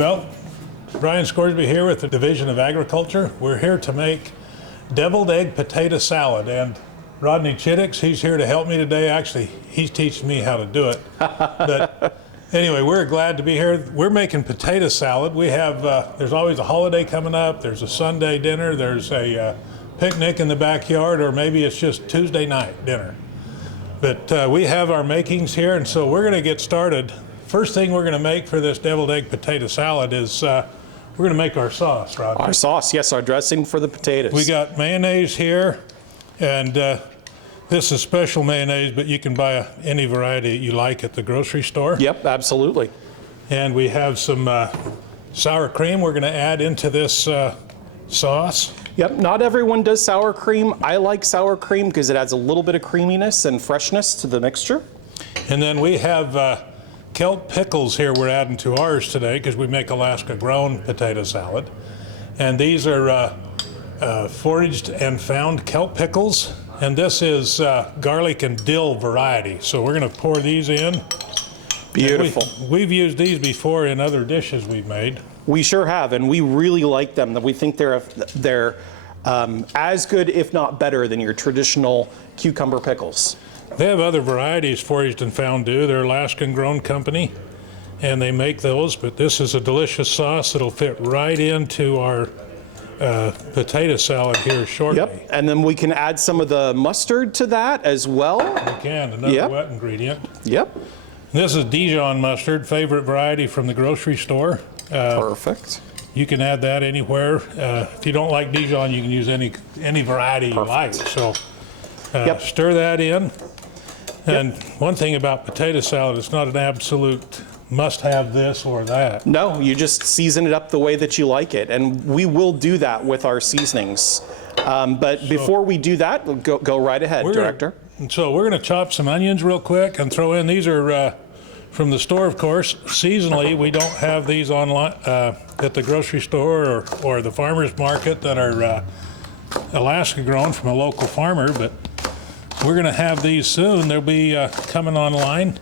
Well, Bryan Scoresby here with the Division of Agriculture. We're here to make deviled egg potato salad, and Rodney Chiddicks, he's here to help me today. Actually, he's teaching me how to do it. But anyway, we're glad to be here. We're making potato salad. We have, there's always a holiday coming up. There's a Sunday dinner. There's a picnic in the backyard, or maybe it's just Tuesday night dinner. But we have our makings here, and so we're going to get started. First thing we're going to make for this deviled egg potato salad is we're going to make our sauce, Rodney. Our sauce, yes, our dressing for the potatoes. We got mayonnaise here, and this is special mayonnaise, but you can buy any variety you like at the grocery store. Yep, absolutely. And we have some sour cream we're going to add into this sauce. Yep, not everyone does sour cream. I like sour cream because it adds a little bit of creaminess and freshness to the mixture. And then we have kelp pickles here we're adding to ours today because we make Alaska grown potato salad. And these are foraged and found kelp pickles. And this is garlic and dill variety. So we're going to pour these in. Beautiful. We've used these before in other dishes we've made. We sure have, and we really like them. We think they're as good, if not better, than your traditional cucumber pickles. They have other varieties foraged and found too. They're Alaskan grown company, and they make those, but this is a delicious sauce that'll fit right into our potato salad here shortly. Yep, and then we can add some of the mustard to that as well. We can, another wet ingredient. Yep. This is Dijon mustard, favorite variety from the grocery store. Perfect. You can add that anywhere. If you don't like Dijon, you can use any variety you like. So stir that in. And one thing about potato salad, it's not an absolute must have this or that. No, you just season it up the way that you like it. And we will do that with our seasonings. But before we do that, go right ahead, Director. So we're going to chop some onions real quick and throw in. These are from the store, of course. Seasonally, we don't have these online at the grocery store or the farmer's market that are Alaska grown from a local farmer, but we're going to have these soon. They'll be coming online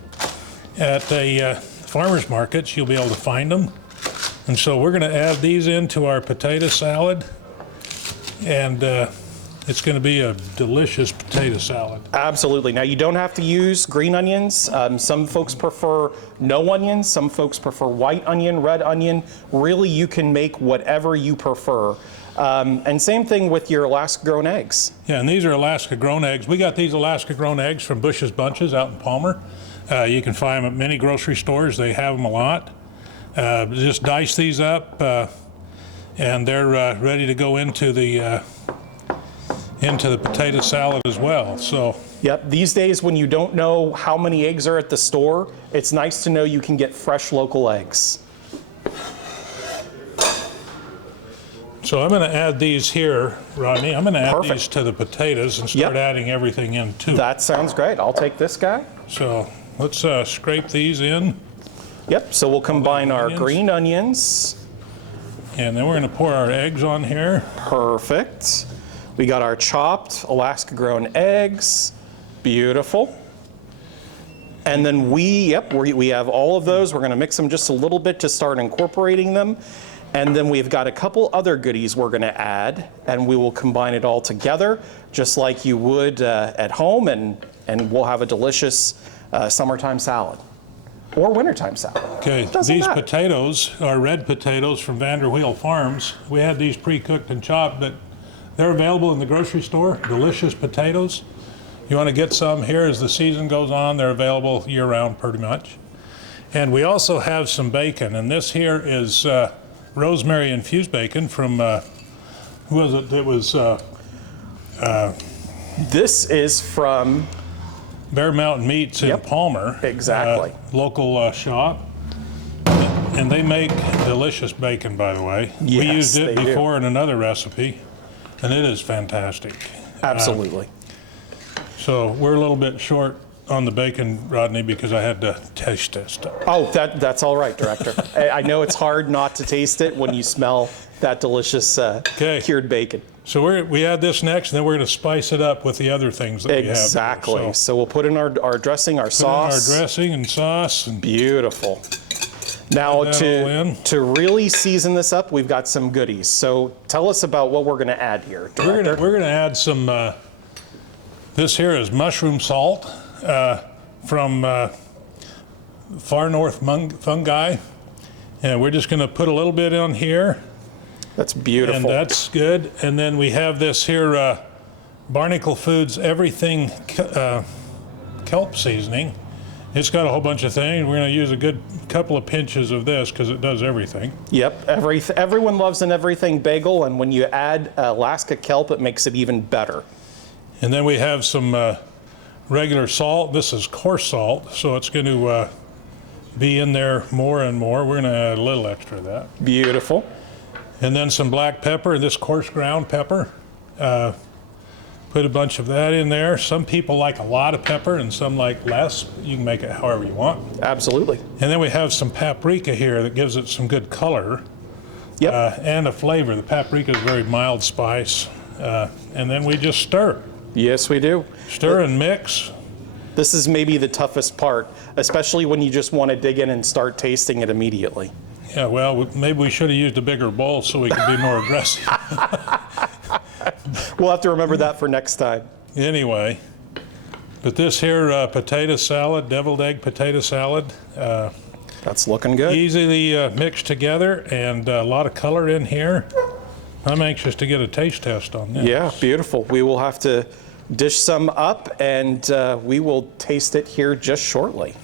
at the farmer's markets. You'll be able to find them. And so we're going to add these into our potato salad, and it's going to be a delicious potato salad. Absolutely. Now, you don't have to use green onions. Some folks prefer no onions. Some folks prefer white onion, red onion. Really, you can make whatever you prefer. And same thing with your Alaska grown eggs. Yeah, and these are Alaska grown eggs. We got these Alaska grown eggs from Bush's Bunches out in Palmer. You can find them at many grocery stores. They have them a lot. Just dice these up, and they're ready to go into the potato salad as well. So. Yep, these days when you don't know how many eggs are at the store, it's nice to know you can get fresh local eggs. So I'm going to add these here, Rodney. I'm going to add these to the potatoes and start adding everything in too. That sounds great. I'll take this guy. So let's scrape these in. Yep, so we'll combine our green onions. And then we're going to pour our eggs on here. Perfect. We got our chopped Alaska grown eggs. Beautiful. And then we have all of those. We're going to mix them just a little bit to start incorporating them. And then we've got a couple other goodies we're going to add, and we will combine it all together just like you would at home, and we'll have a delicious summertime salad or wintertime salad. Okay, these potatoes are red potatoes from Vanderweel Farms. We had these pre-cooked and chopped, but they're available in the grocery store. Delicious potatoes. You want to get some here as the season goes on. They're available year-round pretty much. And we also have some bacon, and this here is rosemary infused bacon from, who was it? It was... this is from... Bear Mountain Meats in Palmer. Exactly. Local shop. And they make delicious bacon, by the way. Yes, we used it before in another recipe, and it is fantastic. Absolutely. So we're a little bit short on the bacon, Rodney, because I had to taste test it. Oh, that's all right, Director. I know it's hard not to taste it when you smell that delicious cured bacon. So we add this next, and then we're going to spice it up with the other things that we have. Exactly. So we'll put in our dressing, our sauce. Our dressing and sauce. And beautiful. Now, Put that all in. to really season this up, we've got some goodies. So tell us about what we're going to add here, Director. We're gonna add some, this here is mushroom salt from far north fungi. And we're just gonna put a little bit on here. That's beautiful. And that's good. And then we have this here Barnacle Foods Everything kelp seasoning. It's got a whole bunch of things. We're going to use a good couple of pinches of this because it does everything. Yep, everyone loves an everything bagel, and when you add Alaska kelp, it makes it even better. And then we have some regular salt. This is coarse salt, so it's going to be in there more and more. We're going to add a little extra of that. Beautiful. And then some black pepper, this coarse ground pepper. Put a bunch of that in there. Some people like a lot of pepper and some like less. You can make it however you want. Absolutely. And then we have some paprika here that gives it some good color. Yep. And a flavor. The paprika is very mild spice. And then we just stir. Yes, we do. Stir and mix. This is maybe the toughest part, especially when you just want to dig in and start tasting it immediately. Yeah, well, maybe we should have used a bigger bowl so we could be more aggressive. We'll have to remember that for next time. Anyway, but this here potato salad, deviled egg potato salad, That's looking good. easily mixed together and a lot of color in here. I'm anxious to get a taste test on this. Yeah, beautiful. We will have to dish some up, and we will taste it here just shortly.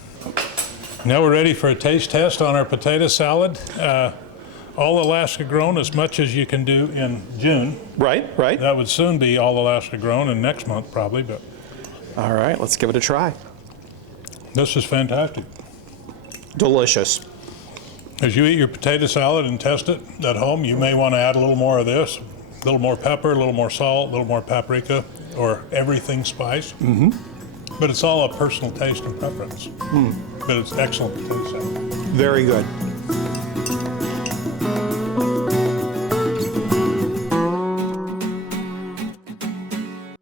Now we're ready for a taste test on our potato salad. All Alaska grown as much as you can do in June. Right, right. That would soon be all Alaska grown and next month probably, but All right, let's give it a try. this is fantastic. Delicious. As you eat your potato salad and test it at home, you may want to add a little more of this, a little more pepper, a little more salt, a little more paprika, or everything spice. Mm-hmm. But it's all a personal taste and preference. But it's excellent potato salad. Very good.